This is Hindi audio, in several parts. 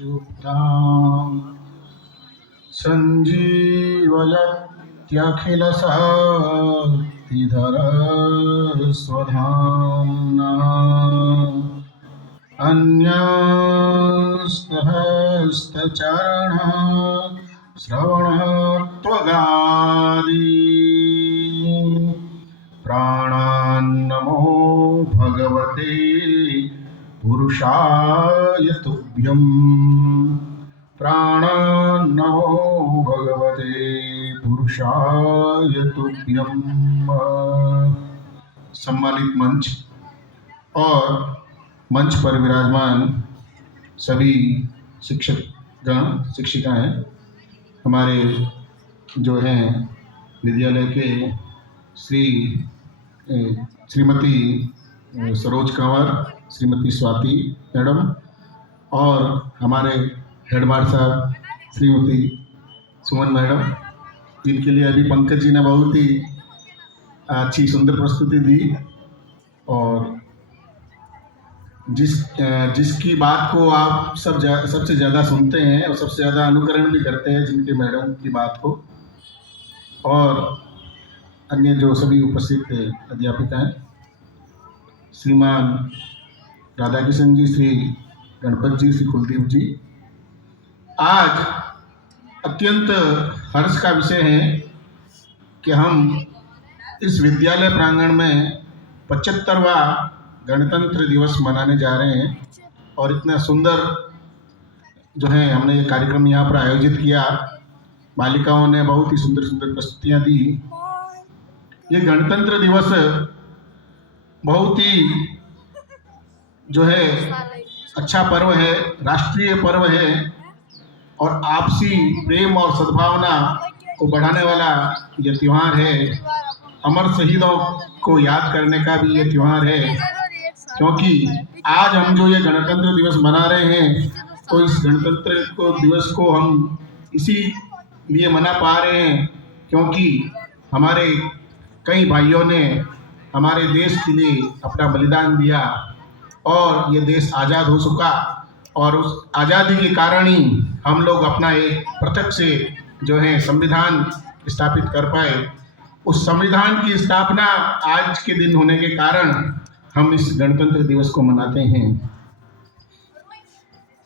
शुभ्रां सञ्जीवयत्यखिलशक्तिधरस्वधाम्नः अन्यस्तहस्तचरणः श्रवणत्वगादि प्राणान्नमो भगवते पुरुषाय तुभ्यं प्राणान्नमो भगवते पुरुषाय तुभ्यं। सम्मानित मंच और मंच पर विराजमान सभी शिक्षकगण शिक्षिकाएं, हमारे जो हैं विद्यालय के श्रीमती सरोज कंवर, श्रीमती स्वाति मैडम और हमारे हेडमास्टर साहब श्रीमती सुमन मैडम, जिनके लिए अभी पंकज जी ने बहुत ही अच्छी सुंदर प्रस्तुति दी और जिसकी बात को आप सबसे ज़्यादा सुनते हैं और सबसे ज़्यादा अनुकरण भी करते हैं, जिनके मैडम की बात को, और अन्य जो सभी उपस्थित अध्यापिकाएं, श्रीमान राधाकिशन जी, श्री गणपत जी, श्री कुलदीप जी, आज अत्यंत हर्ष का विषय है कि हम इस विद्यालय प्रांगण में 75वां गणतंत्र दिवस मनाने जा रहे हैं और इतना सुंदर जो है हमने ये कार्यक्रम यहाँ पर आयोजित किया। बालिकाओं ने बहुत ही सुंदर सुंदर प्रस्तुतियाँ दी। ये गणतंत्र दिवस बहुत ही जो है अच्छा पर्व है, राष्ट्रीय पर्व है और आपसी प्रेम और सद्भावना को बढ़ाने वाला ये त्यौहार है। अमर शहीदों को याद करने का भी ये त्यौहार है, क्योंकि आज हम जो ये गणतंत्र दिवस मना रहे हैं तो इस गणतंत्र दिवस को हम इसी लिए मना पा रहे हैं क्योंकि हमारे कई भाइयों ने हमारे देश के लिए अपना बलिदान दिया और ये देश आज़ाद हो चुका और उस आज़ादी के कारण ही हम लोग अपना एक पृथक से जो है संविधान स्थापित कर पाए। उस संविधान की स्थापना आज के दिन होने के कारण हम इस गणतंत्र दिवस को मनाते हैं।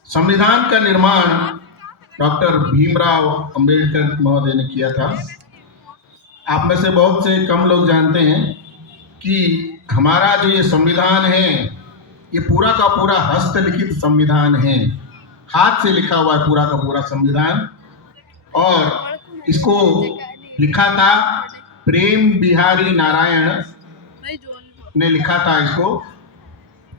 संविधान का निर्माण डॉक्टर भीमराव अंबेडकर महोदय ने किया था। आप में से बहुत से कम लोग जानते हैं कि हमारा जो ये संविधान है ये पूरा का पूरा हस्तलिखित संविधान है, हाथ से लिखा हुआ है पूरा का पूरा संविधान। और इसको लिखा था प्रेम बिहारी नारायण ने लिखा था। इसको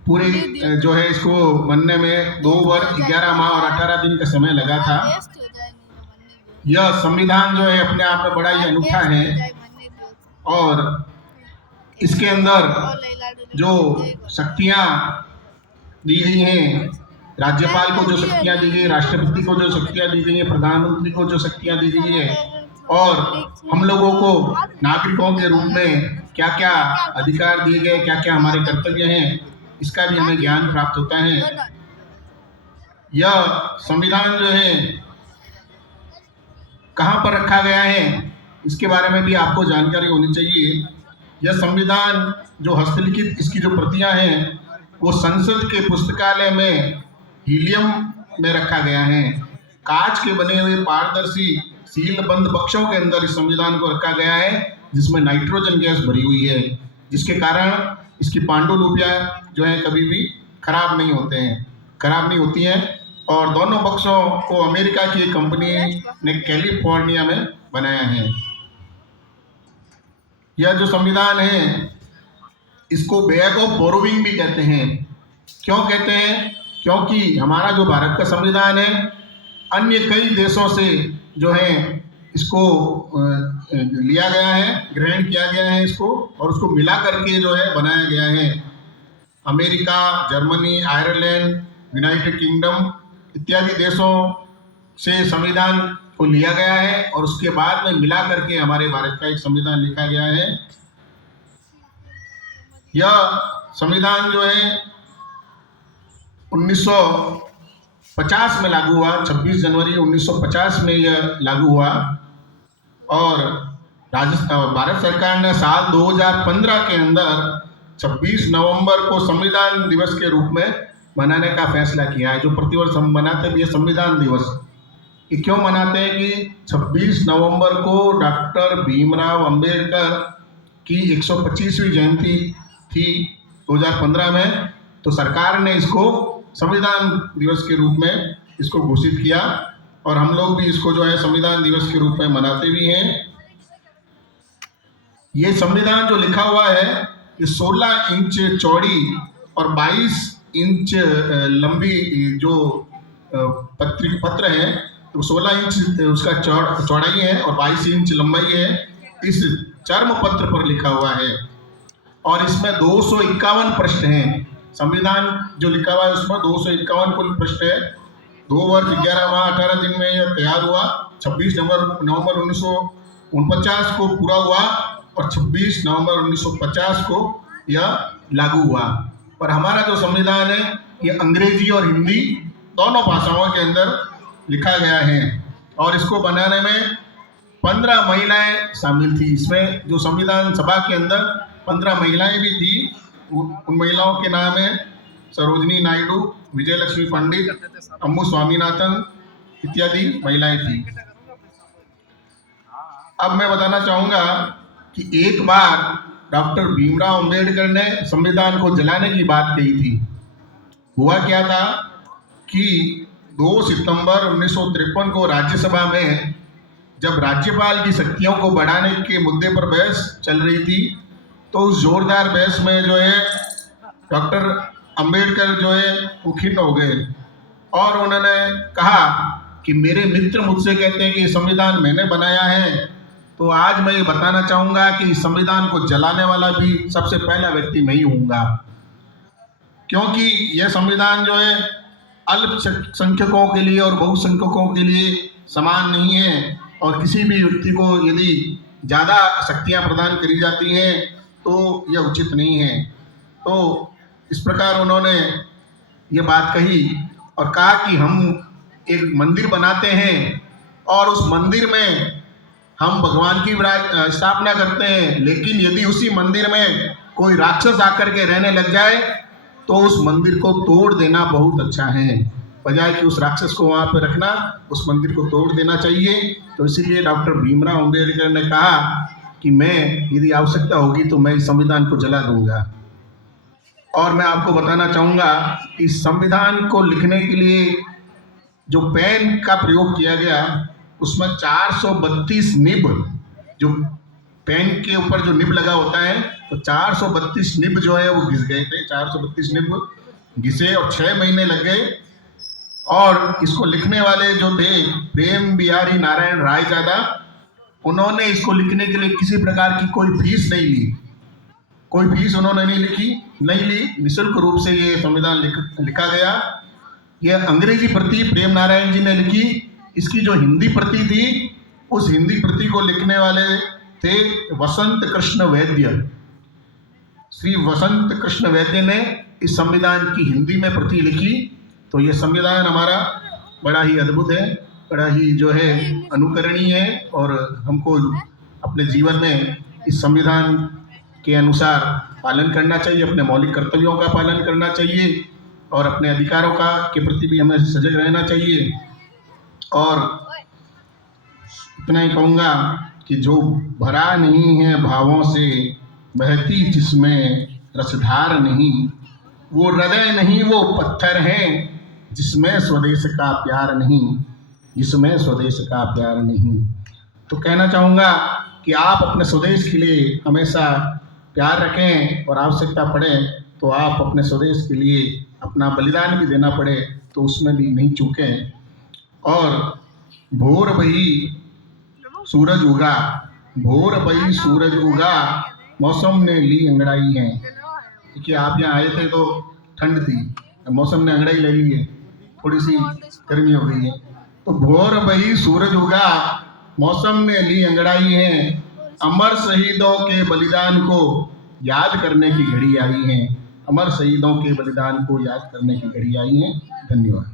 पूरे जो है इसको बनने में 2 वर्ष 11 माह और 18 दिन का समय लगा था। यह संविधान जो है अपने आप में बड़ा ही अनूठा है और इसके अंदर जो शक्तियाँ दी गई हैं, राज्यपाल को जो शक्तियाँ दी गई, राष्ट्रपति को जो शक्तियाँ दी गई हैं, प्रधानमंत्री को जो शक्तियाँ दी गई है और हम लोगों को नागरिकों के रूप में क्या क्या अधिकार दिए गए, क्या क्या हमारे कर्तव्य हैं, इसका भी हमें ज्ञान प्राप्त होता है। यह संविधान जो है कहाँ पर रखा गया है इसके बारे में भी आपको जानकारी होनी चाहिए। यह संविधान जो हस्तलिखित इसकी जो प्रतियां हैं वो संसद के पुस्तकालय में हीलियम में रखा गया है। कांच के बने हुए पारदर्शी सील बंद बक्सों के अंदर इस संविधान को रखा गया है, जिसमें नाइट्रोजन गैस भरी हुई है, जिसके कारण इसकी पांडुलिपियां जो है कभी भी खराब नहीं होती हैं। और दोनों बक्सों को अमेरिका की एक कंपनी ने कैलिफोर्निया में बनाया है। यह जो संविधान है इसको बैग ऑफ बोरोविंग भी कहते हैं। क्यों कहते हैं? क्योंकि हमारा जो भारत का संविधान है अन्य कई देशों से जो है इसको लिया गया है, ग्रहण किया गया है इसको, और उसको मिला करके जो है बनाया गया है। America, Germany, Ireland, United kingdom इत्यादि देशों से संविधान को लिया गया है और उसके बाद में मिला करके हमारे भारत का एक संविधान लिखा गया है। यह संविधान जो है 50 में लागू हुआ, 26 जनवरी 1950 में यह लागू हुआ। और भारत सरकार ने साल 2015 के अंदर 26 नवंबर को संविधान दिवस के रूप में मनाने का फैसला किया है। जो प्रतिवर्ष हम मनाते भी है संविधान दिवस, ये क्यों मनाते हैं कि 26 नवंबर को डॉक्टर भीमराव अंबेडकर की 125वीं जयंती थी 2015 में, तो सरकार ने इसको संविधान दिवस के रूप में इसको घोषित किया और हम लोग भी इसको जो है संविधान दिवस के रूप में मनाते भी हैं। ये संविधान जो लिखा हुआ है ये 16 इंच चौड़ी और 22 इंच लंबी जो पत्र है, तो 16 इंच उसका चौड़ाई है और 22 इंच लंबाई है। इस चर्म पत्र पर लिखा हुआ है और इसमें 251 पृष्ठ हैं। संविधान जो लिखा हुआ है उसमें 251 कुल पृष्ठ है। 2 वर्ष 11 माह 18 दिन में यह तैयार हुआ। 26 नवंबर 1949 को पूरा हुआ और 26 नवंबर 1950 को यह लागू हुआ। पर हमारा जो संविधान है ये अंग्रेजी और हिंदी दोनों भाषाओं के अंदर लिखा गया है और इसको बनाने में 15 महिलाएं शामिल थी। इसमें जो संविधान सभा के अंदर 15 महिलाएं भी थी। उन महिलाओं के नाम है सरोजनी नायडू, विजय लक्ष्मी पंडित, अम्बू स्वामीनाथन इत्यादि महिलाएं थी। अब मैं बताना चाहूँगा कि एक बार डॉक्टर भीमराव अंबेडकर ने संविधान को जलाने की बात कही थी। हुआ क्या था कि 2 सितंबर 1953 को राज्यसभा में जब राज्यपाल की शक्तियों को बढ़ाने के मुद्दे पर बहस चल रही थी, तो उस जोरदार बहस में जो है डॉक्टर अंबेडकर जो है वो खिन्न हो गए और उन्होंने कहा कि मेरे मित्र मुझसे कहते हैं कि संविधान मैंने बनाया है, तो आज मैं ये बताना चाहूँगा कि संविधान को जलाने वाला भी सबसे पहला व्यक्ति मैं ही हूँगा, क्योंकि यह संविधान जो है अल्पसंख्यकों के लिए और बहुसंख्यकों के लिए समान नहीं है और किसी भी व्यक्ति को यदि ज़्यादा शक्तियाँ प्रदान करी जाती हैं तो यह उचित नहीं है। तो इस प्रकार उन्होंने ये बात कही और कहा कि हम एक मंदिर बनाते हैं और उस मंदिर में हम भगवान की स्थापना करते हैं, लेकिन यदि उसी मंदिर में कोई राक्षस आकर के रहने लग जाए तो उस मंदिर को तोड़ देना बहुत अच्छा है, बजाय कि उस राक्षस को वहाँ पर रखना उस मंदिर को तोड़ देना चाहिए। तो इसीलिए डॉक्टर भीमराव अंबेडकर ने कहा कि मैं यदि आवश्यकता होगी तो मैं इस संविधान को जला दूंगा। और मैं आपको बताना चाहूँगा कि संविधान को लिखने के लिए जो पेन का प्रयोग किया गया उसमें 432 निब, जो पेन के ऊपर जो निब लगा होता है तो 432 निब जो है वो घिस गए थे। 432 निब घिसे और 6 महीने लग गए। और इसको लिखने वाले जो थे प्रेम बिहारी नारायण रायजादा, उन्होंने इसको लिखने के लिए किसी प्रकार की कोई फीस नहीं ली, कोई फीस उन्होंने नहीं ली, निःशुल्क रूप से ये संविधान लिखा गया। यह अंग्रेजी प्रति प्रेम नारायण जी ने लिखी। इसकी जो हिंदी प्रति थी उस हिंदी प्रति को लिखने वाले थे वसंत कृष्ण वैद्य। श्री वसंत कृष्ण वैद्य ने इस संविधान की हिंदी में प्रति लिखी। तो ये संविधान हमारा बड़ा ही अद्भुत है, बड़ा ही जो है अनुकरणीय है और हमको अपने जीवन में इस संविधान के अनुसार पालन करना चाहिए, अपने मौलिक कर्तव्यों का पालन करना चाहिए और अपने अधिकारों का के प्रति भी हमें सजग रहना चाहिए। और इतना ही कहूँगा कि जो भरा नहीं है भावों से, बहती जिसमें रसधार नहीं, वो हृदय नहीं वो पत्थर है जिसमें स्वदेश का प्यार नहीं, जिसमें स्वदेश का प्यार नहीं। तो कहना चाहूँगा कि आप अपने स्वदेश के लिए हमेशा प्यार रखें और आवश्यकता पड़े तो आप अपने स्वदेश के लिए अपना बलिदान भी देना पड़े तो उसमें भी नहीं चूकें। और भोर बही सूरज उगा, भोर बही सूरज उगा, मौसम ने ली अंगड़ाई है। देखिए आप यहाँ आए थे तो ठंड थी, मौसम ने अंगड़ाई ले ली है, थोड़ी सी गर्मी हो गई है। तो भोर बही सूरज उगा, मौसम ने ली अंगड़ाई है, अमर शहीदों के बलिदान को याद करने की घड़ी आई है, अमर शहीदों के बलिदान को याद करने की घड़ी आई है। धन्यवाद।